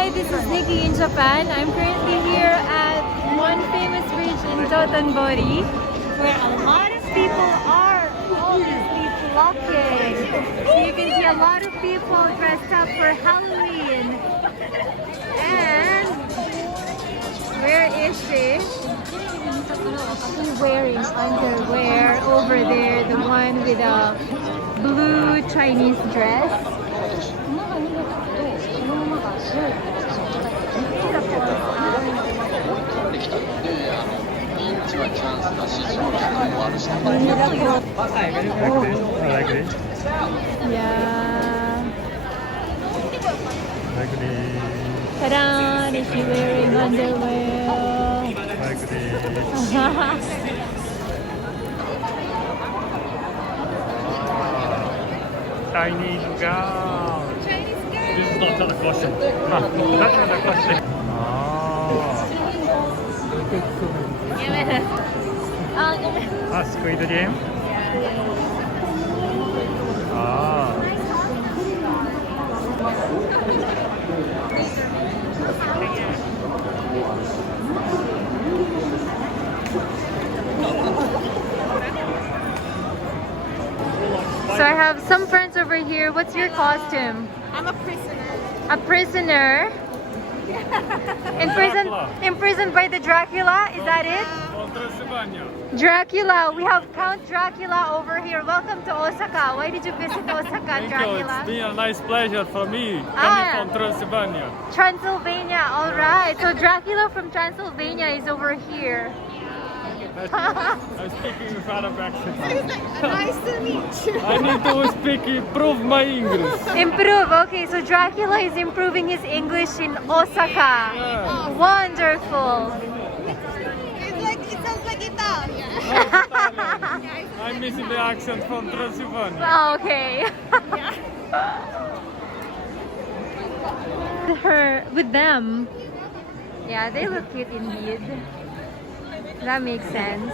Hi, this is Nikki in Japan. I'm currently here at one famous bridge in Dotonbori where a lot of people are obviously flocking. So you can see a lot of people dressed up for Halloween. And where is she? She's wearing underwear over there, the one with a blue Chinese dress. Yeah. Ta-da! Is she wearing underwear? Chinese girl. This is not a question. That's not a question. Squid game? So I have some friends over here. What's your costume? I'm a prisoner. A prisoner? Imprisoned by the Dracula? Is that it? Dracula. We have Count Dracula over here. Welcome to Osaka. Why did you visit Osaka, Dracula? It's been a nice pleasure for me coming from Transylvania. Transylvania. All right. So Dracula from Transylvania is over here. I'm speaking with Arab accent. Nice to meet you. I need to improve my English. Improve. Okay, so Dracula is improving his English in Osaka. Yeah. Wonderful. It sounds like Italian. I'm missing the accent from Transylvania. Oh, okay. With them. Yeah, they look cute indeed. That makes sense.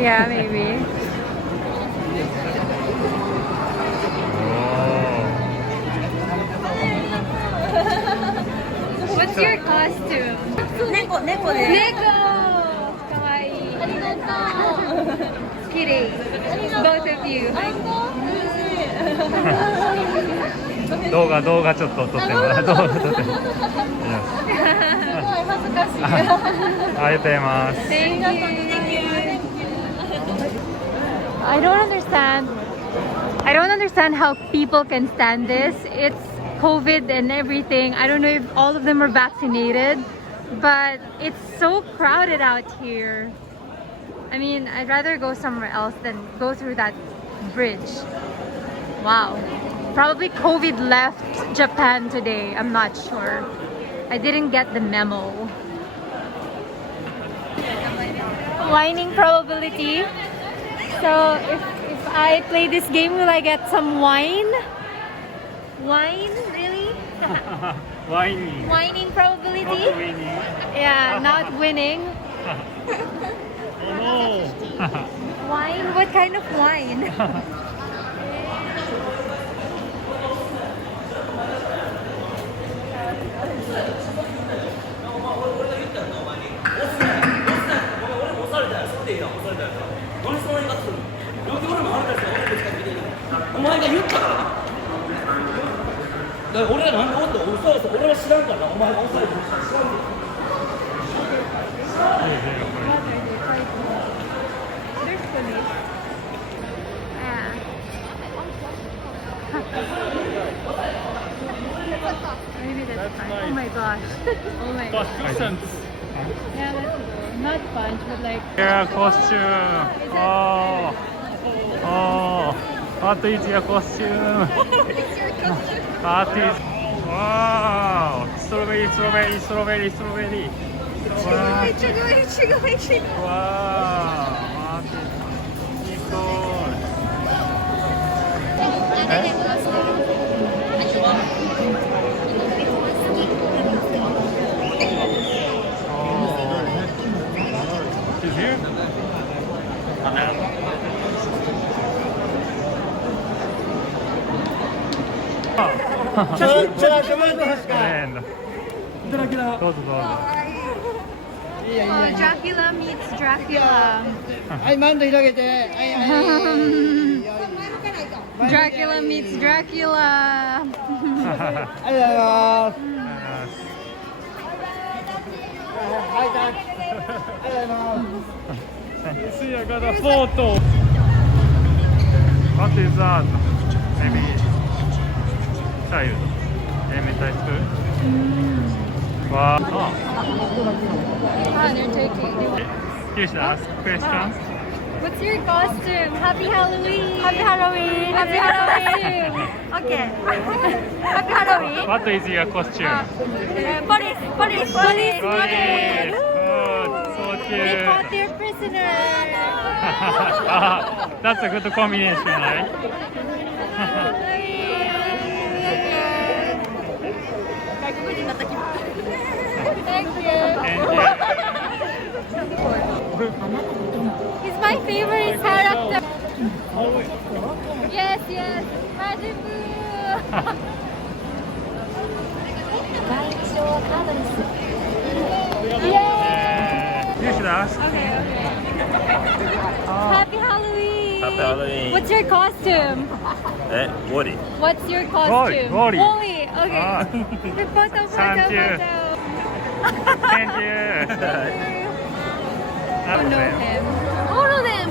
Yeah, maybe. What's your costume? Neko. Neko! Kawaii. Kidding. Both of you. 動画ちょっと撮ってもらう。動画撮ってもらう。ありがとうございます。Thank you. I don't understand how people can stand this. It's COVID and everything. I don't know if all of them are vaccinated, but it's so crowded out here. I mean, I'd rather go somewhere else than go through that bridge. Wow. Probably COVID left Japan today. I'm not sure. I didn't get the memo. Whining probability. So if I play this game, will I get some wine? Wine? Really? Whining. Whining probability? Not winning. Yeah, not winning. Oh no. Wine? What kind of wine? There's police. Yeah. Maybe that's fine. nice. Oh my gosh. Oh my gosh. Got 2 cents. Yeah, let's go. Not punch, but like. Yeah, costume. Oh. What is your costume? What is? Wow. Strawberry. Wow. Wow. Cool. どうぞどうぞ。Dracula meets Dracula. はい、マント広げて。はいはい。 Dracula meets Dracula. ありがとうございます。はい、ありがとうございます。See, I got a photo. What is that? Maybe child. Elementary school. Wow. Oh. They're taking. You should ask questions. What's your costume? Happy Halloween! Happy Halloween! Happy Halloween! Okay. Happy Halloween! What is your costume? Police! Police! Police! Police! Good. So They cute. caught their prisoner! That's a good combination, right? Thank you. Thank you. He's my favorite character. Yes, yes. Majin Buu. Yeah. You should ask. Okay, okay. Happy Halloween. Happy Halloween. What's your costume? ウォリ What's your costume? Wally. Wally. Okay. Ah. Photo, Thank you. photo. Thank you. I don't know him. All of them.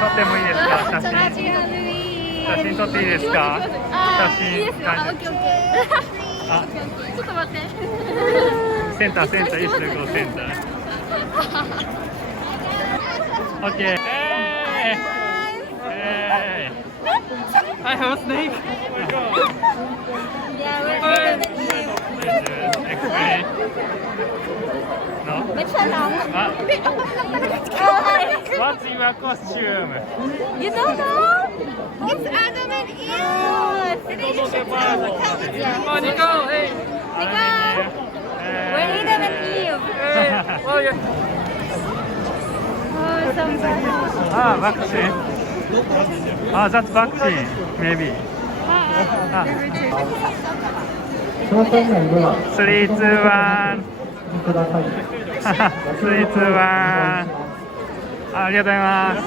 撮ってもいいですか、写真。 Happy Halloween. 写真撮っていいですか。写真。いいですか。オッケーオッケー。あ、ちょっと待って。センターセンター、一緒にこうセンター。オッケー。I have a snake. Yeah, we're better than you. Explain. No. What's your costume? You don't know? It's Adam and Eve. Yeah. Oh, Neko, hey. Neko. We're Adam and Eve. Oh, yeah. Oh, some Ah, vaccine. Ah, that's vaccine, maybe. Ah. 3, 2, 1. 3, 2, 1. ありがとうございます。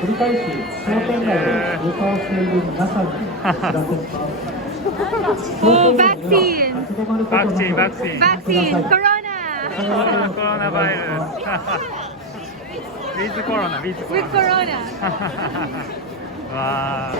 繰り返し商店街で通過をしている皆さんにお知らせします。 Oh, vaccine. 立ち止まることなく Vaccine, vaccine. Vaccine. Corona. Coronavirus. With corona, with With corona. Corona. わー。